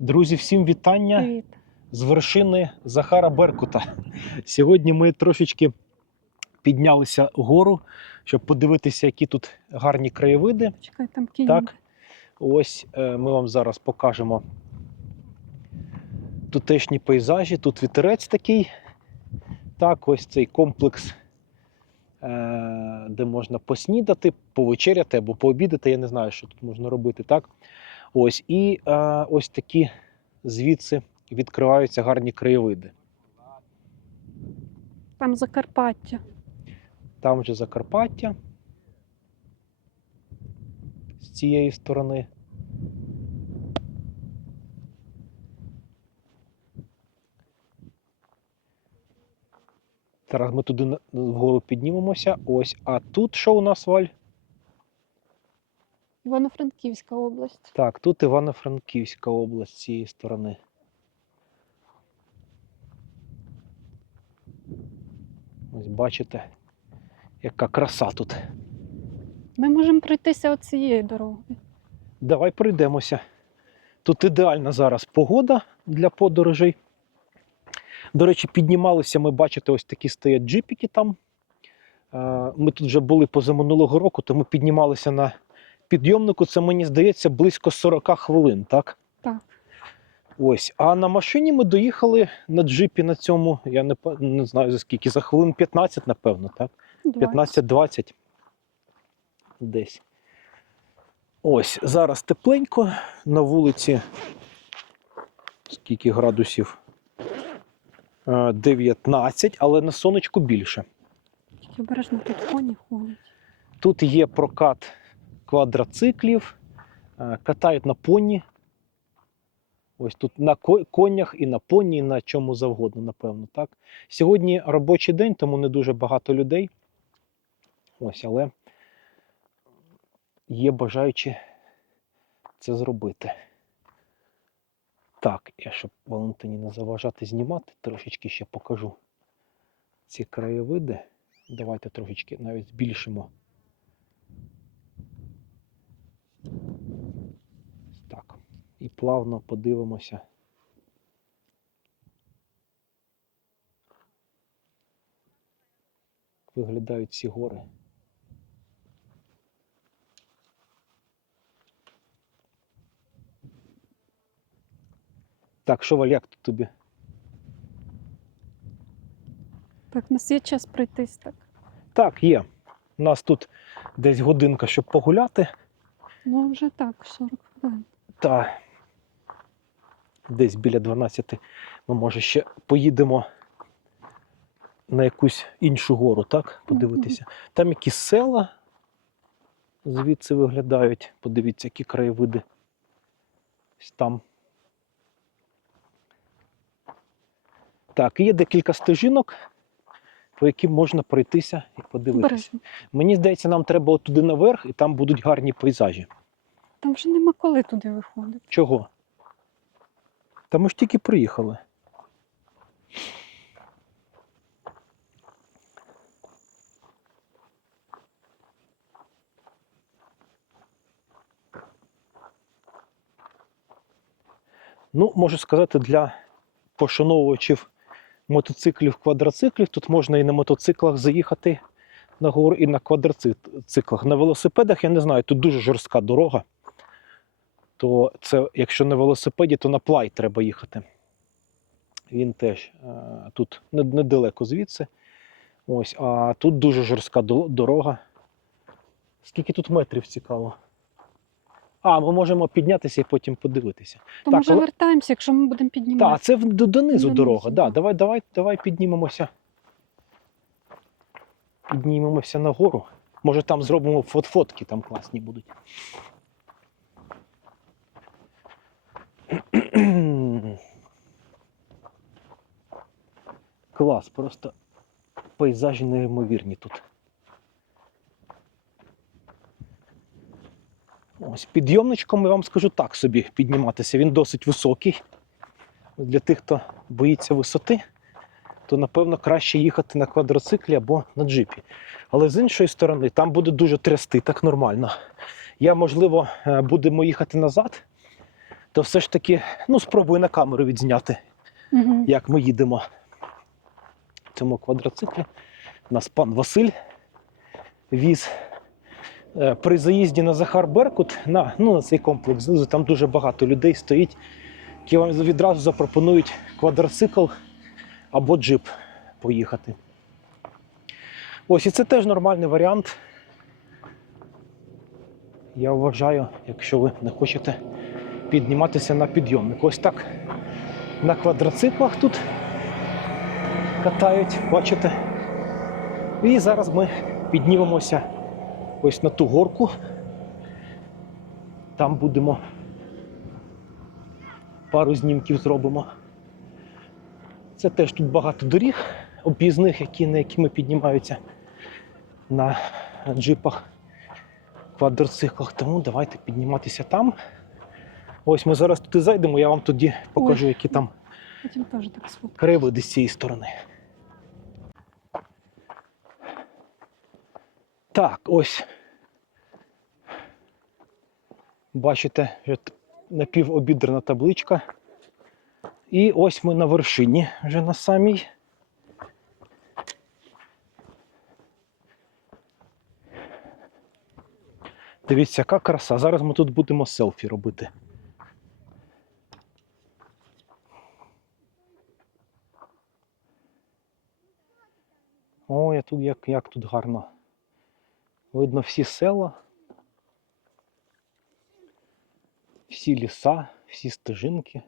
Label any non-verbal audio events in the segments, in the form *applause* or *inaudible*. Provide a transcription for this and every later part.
Друзі, всім вітання Привіт. з вершини Захара Беркута. Сьогодні ми трошечки піднялися вгору, щоб подивитися, які тут гарні краєвиди. Чекай, там кінь. Так, ось е, ми вам зараз покажемо тутешні пейзажі. Тут вітерець такий. Так, ось цей комплекс, е, де можна поснідати, повечеряти або пообідати. Я не знаю, що тут можна робити. Так? Ось, і е, ось такі звідси відкриваються гарні краєвиди. Там Закарпаття. Там вже Закарпаття з цієї сторони. Зараз ми туди вгору піднімемося. Ось. А тут що у нас, Валь? Івано-Франківська область. Так, тут Івано-Франківська область з цієї сторони. Ось бачите, яка краса тут. Ми можемо пройтися оцією дорогою. Давай пройдемося. Тут ідеальна зараз погода для подорожей. До речі, піднімалися ми, бачите, ось такі стоять джипіки там. Е, Ми тут вже були позаминулого року, то ми піднімалися на підйомнику. Це, мені здається, близько 40 хвилин, так? Так. Ось. А на машині ми доїхали на джипі на цьому, я не, не знаю за скільки, за хвилин 15, напевно, так? 15-20 десь. Ось, зараз тепленько, на вулиці скільки градусів? Е, 19, але на сонечку більше. Тільки обережно тут коні ходять. Тут є прокат квадроциклів, е, катають на поні. Ось тут на конях і на поні, і на чому завгодно, напевно. Так? Сьогодні робочий день, тому не дуже багато людей. Ось, але є бажаючі це зробити. Так, я щоб Валентині не заважати знімати, трошечки ще покажу ці краєвиди. Давайте трошечки навіть збільшимо. Ось Так. І плавно подивимося. Виглядають ці гори. Так, що Валь, як тут тобі? Так, у нас є час пройтись так. Так, є. У нас тут десь годинка, щоб погуляти. Ну, вже так, 40 хвилин. Та десь біля 12 ми, може, ще поїдемо на якусь іншу гору, так? Подивитися. Там якісь села звідси виглядають. Подивіться, які краєвиди. Ось там. Так, є декілька стежинок, по яким можна пройтися і подивитися. Обережно. Мені здається, нам треба от туди наверх, і там будуть гарні пейзажі. Там вже нема коли туди виходити. Чого? Та ми ж тільки приїхали. Ну, можу сказати, для пошановувачів мотоциклів, квадроциклів тут можна і на мотоциклах заїхати на гору, і на квадроциклах. На велосипедах я не знаю, тут дуже жорстка дорога то це, якщо на велосипеді, то на плай треба їхати. Він теж е, тут недалеко звідси. Ось, а тут дуже жорстка дорога. Скільки тут метрів цікаво? А, ми можемо піднятися і потім подивитися. То Так, може але- вертаємося, якщо ми будемо підніматися. Так, це донизу Донизу, дорога. Да, да. давай, давай, давай піднімемося. Піднімемося нагору. Може там зробимо фот фотки, там класні будуть. Клас, просто пейзажі неймовірні тут. Ось підйомничком я вам скажу так собі підніматися. Він досить високий. Для тих, хто боїться висоти, то напевно краще їхати на квадроциклі або на джипі. Але з іншої сторони, там буде дуже трясти, так нормально. Я, можливо, е, будемо їхати назад, то все ж таки ну, спробую на камеру відзняти, Угу. як ми їдемо цьому квадроциклі. Нас пан Василь віз. Е, При заїзді на Захар Беркут на, ну, на цей комплекс знизу там дуже багато людей стоїть, які вам відразу запропонують квадроцикл або джип поїхати. Ось і це теж нормальний варіант. Я вважаю, якщо ви не хочете підніматися на підйомник. Ось так на квадроциклах тут катають, бачите. І зараз ми піднімемося ось на ту горку. Там будемо пару знімків зробимо. Це теж тут багато доріг об'їзних, які, на які ми піднімаються на джипах, квадроциклах. Тому давайте підніматися там. Ось ми зараз туди зайдемо, я вам тоді покажу, які там Потім теж так сфоткаю. кривиди з цієї сторони. Так, ось. Бачите, напівобідрана табличка. І ось ми на вершині вже на самій. Дивіться, яка краса. Зараз ми тут будемо селфі робити. Ой, а тут як, як тут гарно. Видно всі села, всі ліса, всі стежинки.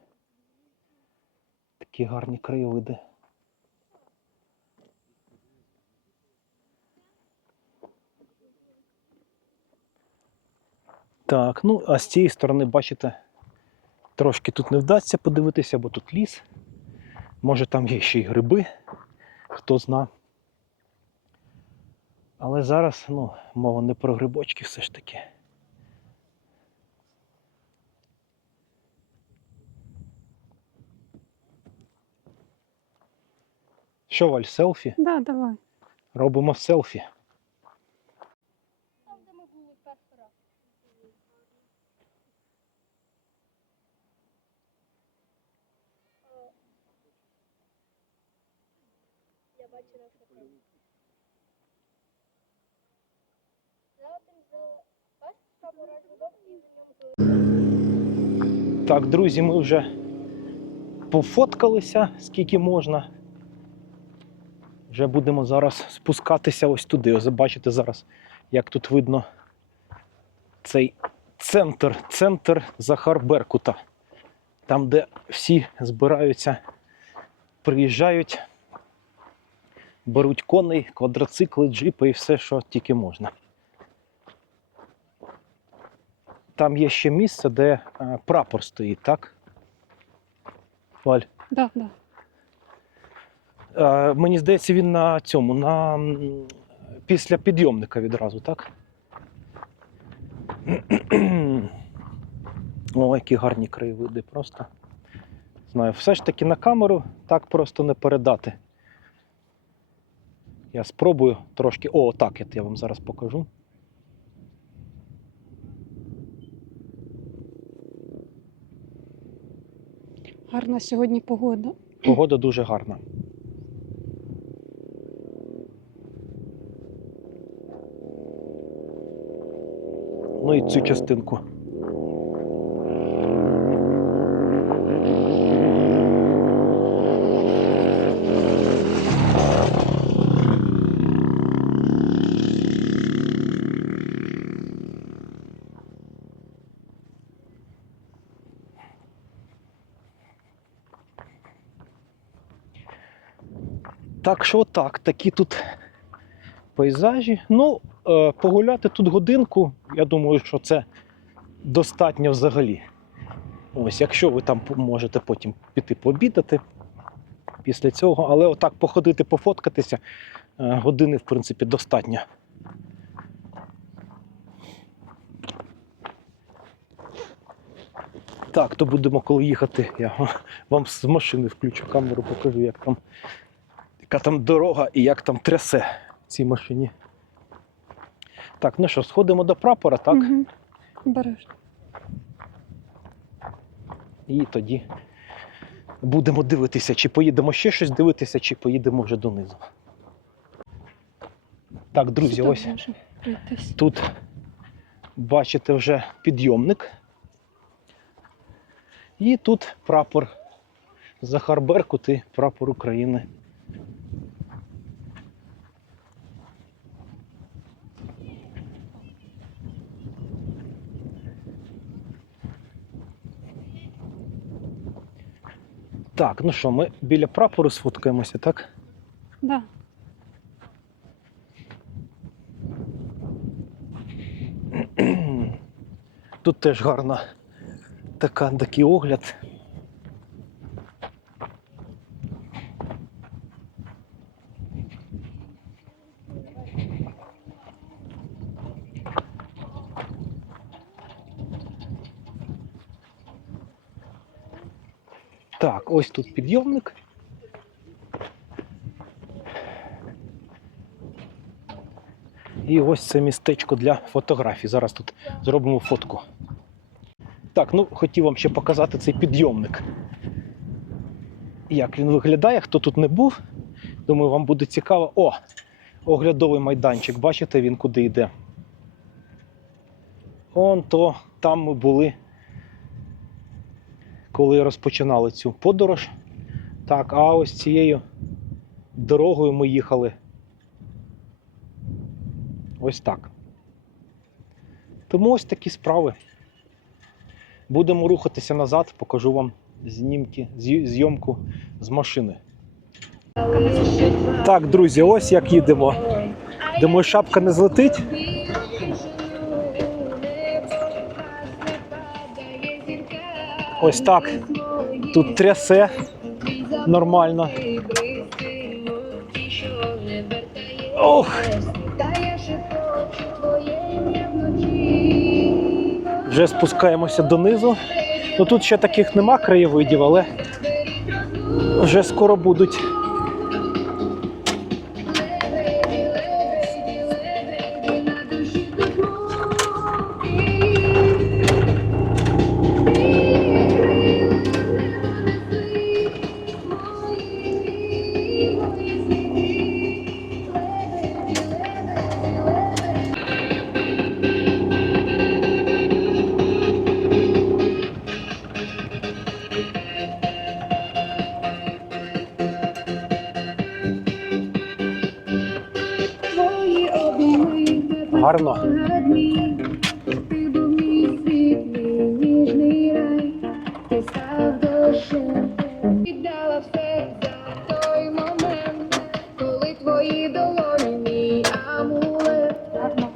Такі гарні краєвиди. Так, ну а з цієї сторони, бачите, трошки тут не вдасться подивитися, бо тут ліс. Може там є ще й гриби, хто зна. Але зараз ну, мова не про грибочки все ж таки. Що, Валь, селфі? Да, давай. Робимо селфі. Там, де ми були перший раз. Е, Я бачила, що там. Зараз там взяла. Бачиш, там оранжевий дом і за ньому Так, друзі, ми вже пофоткалися скільки можна. Вже будемо зараз спускатися ось туди. Ось бачите зараз, як тут видно цей центр, центр Захар Беркута. Там, де всі збираються, приїжджають, беруть коней, квадроцикли, джипи і все, що тільки можна. Там є ще місце, де е, прапор стоїть, так? Валь. Да, да. Е, мені здається, він на цьому, на після підйомника відразу, так? *clears throat* О, які гарні краєвиди просто. Знаю, все ж таки на камеру так просто не передати. Я спробую трошки. О, так, я, я вам зараз покажу. Гарна сьогодні погода. Погода дуже гарна. Ну і цю частинку. Так що так, такі тут пейзажі. Ну, е, погуляти тут годинку, я думаю, що це достатньо взагалі. Ось, якщо ви там можете потім піти пообідати після цього, але отак походити, пофоткатися, е, години, в принципі, достатньо. Так, то будемо коли їхати. Я вам з машини включу камеру, покажу, як там яка там дорога і як там трясе в цій машині. Так, ну що, сходимо до прапора, так? Угу. Береш. І тоді будемо дивитися, чи поїдемо ще щось дивитися, чи поїдемо вже донизу. Так, друзі, Сюди ось тут бачите вже підйомник. І тут прапор Захар Беркут і прапор України. Так, ну що, ми біля прапору сфоткаємося, так? Да. Тут теж гарна така, такий огляд. Так, ось тут підйомник. І ось це містечко для фотографій. Зараз тут зробимо фотку. Так, ну хотів вам ще показати цей підйомник. Як він виглядає, хто тут не був. Думаю, вам буде цікаво. О! Оглядовий майданчик. Бачите, він куди йде. Он то там ми були, коли розпочинали цю подорож. Так, а ось цією дорогою ми їхали. Ось так. Тому ось такі справи. Будемо рухатися назад, покажу вам знімки, зйомку з машини. Так, друзі, ось як їдемо. Думаю, шапка не злетить. Ось так. Тут трясе нормально. Ох, вже спускаємося донизу. Ну тут ще таких нема краєвидів, але вже скоро будуть.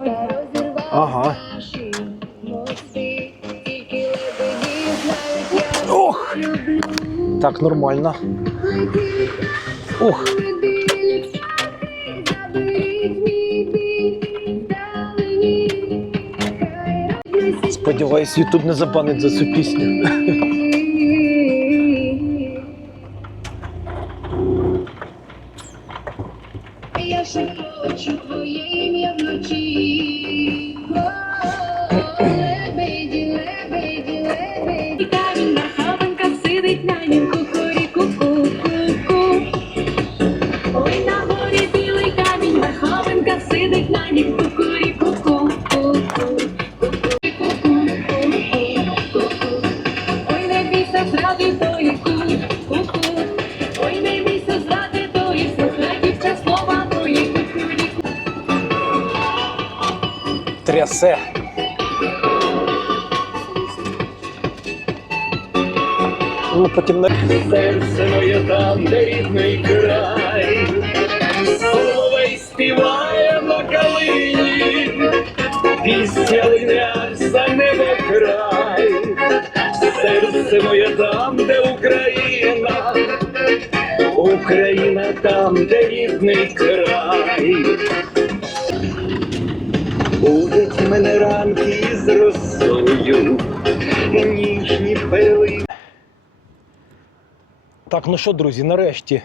Розірвав Ага. Ох! люблю. Так, нормально. Ох, сподіваюсь, Ютуб не забанить за цю пісню. Я ще хочу твоє ім'я вночі. Трясе. Ну, потім на... Серце моє там, де рідний край, Соловей співає на калині, пісня лине аж за небо край, серце моє там, де Україна, Україна там, де рідний край. Будуть мене ранки з росою, ніжні пили. Так, ну що, друзі, нарешті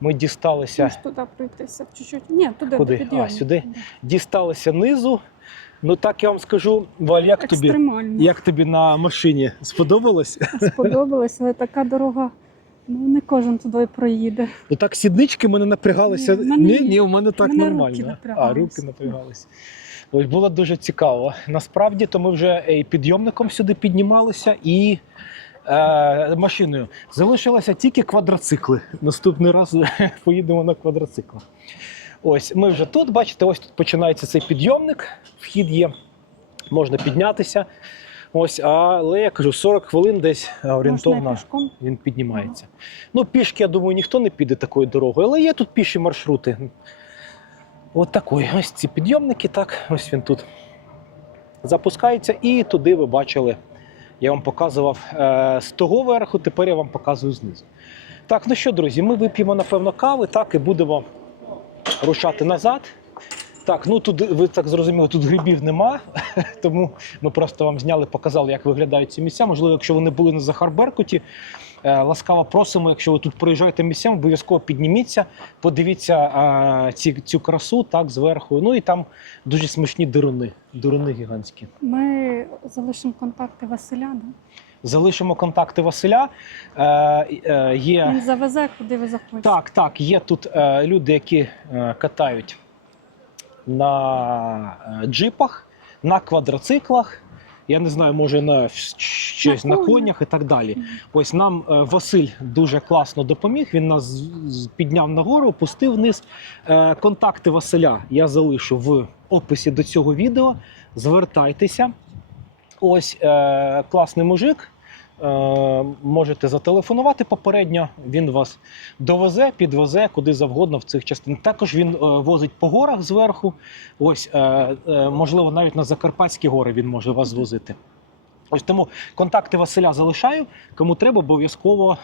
ми дісталися, Можеш туди пройтися чуть-чуть. Ні, туди Куди? А, сюди? дісталися низу. Ну так я вам скажу, Валь, як тобі, як тобі на машині сподобалось? Сподобалось, але така дорога. Ну, не кожен туди проїде. Ну так сіднички мене напрягалися. Ні, в мене ні, ні. ні, у мене так мене нормально. руки а, руки напрягалися. Ось було дуже цікаво. Насправді, то ми вже і підйомником сюди піднімалися і е, машиною. Залишилося тільки квадроцикли. Наступний раз *laughs* поїдемо на квадроциклах. Ось ми вже тут, бачите, ось тут починається цей підйомник. Вхід є, можна піднятися. Ось, але я кажу, 40 хвилин десь е, орієнтовно він піднімається. Ну, пішки, я думаю, ніхто не піде такою дорогою, але є тут піші маршрути. От такий. Ось ці підйомники, так, ось він тут запускається, і туди ви бачили. Я вам показував е, з того верху, тепер я вам показую знизу. Так, ну що, друзі, ми вип'ємо, напевно, кави, так, і будемо рушати назад. Так, ну тут ви так зрозуміли, тут грибів нема, *laughs* тому ми просто вам зняли, показали, як виглядають ці місця. Можливо, якщо ви не були на Захарберкуті, ласкаво просимо, якщо ви тут проїжджаєте місцям, обов'язково підніміться, подивіться е, ці, цю красу так зверху. Ну і там дуже смачні дируни, дируни гігантські. Ми залишимо контакти Василя. Да? Залишимо контакти Василя. Е, е, є Він завезе, куди ви захочете. Так, так, є тут е, люди, які е, катають на е, джипах, на квадроциклах. Я не знаю, може на щось на, На конях. і так далі. Ось нам е, Василь дуже класно допоміг. Він нас підняв нагору, пустив вниз. Е, Контакти Василя я залишу в описі до цього відео. Звертайтеся. Ось е, класний мужик. Е, можете зателефонувати попередньо. Він вас довезе, підвезе куди завгодно в цих частинах. Також він е, возить по горах зверху. Ось, е, можливо, навіть на Закарпатські гори він може вас звозити. Ось тому контакти Василя залишаю. Кому треба, обов'язково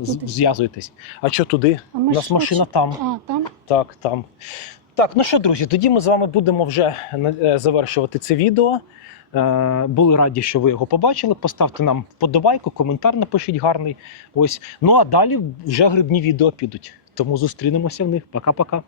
зв'язуйтесь. А що туди? А У нас машина там. А, там? Так, там. Так, ну що, друзі, тоді ми з вами будемо вже завершувати це відео. Е, Були раді, що ви його побачили. Поставте нам вподобайку, коментар напишіть гарний. Ось. Ну а далі вже грибні відео підуть. Тому зустрінемося в них. Пока-пока.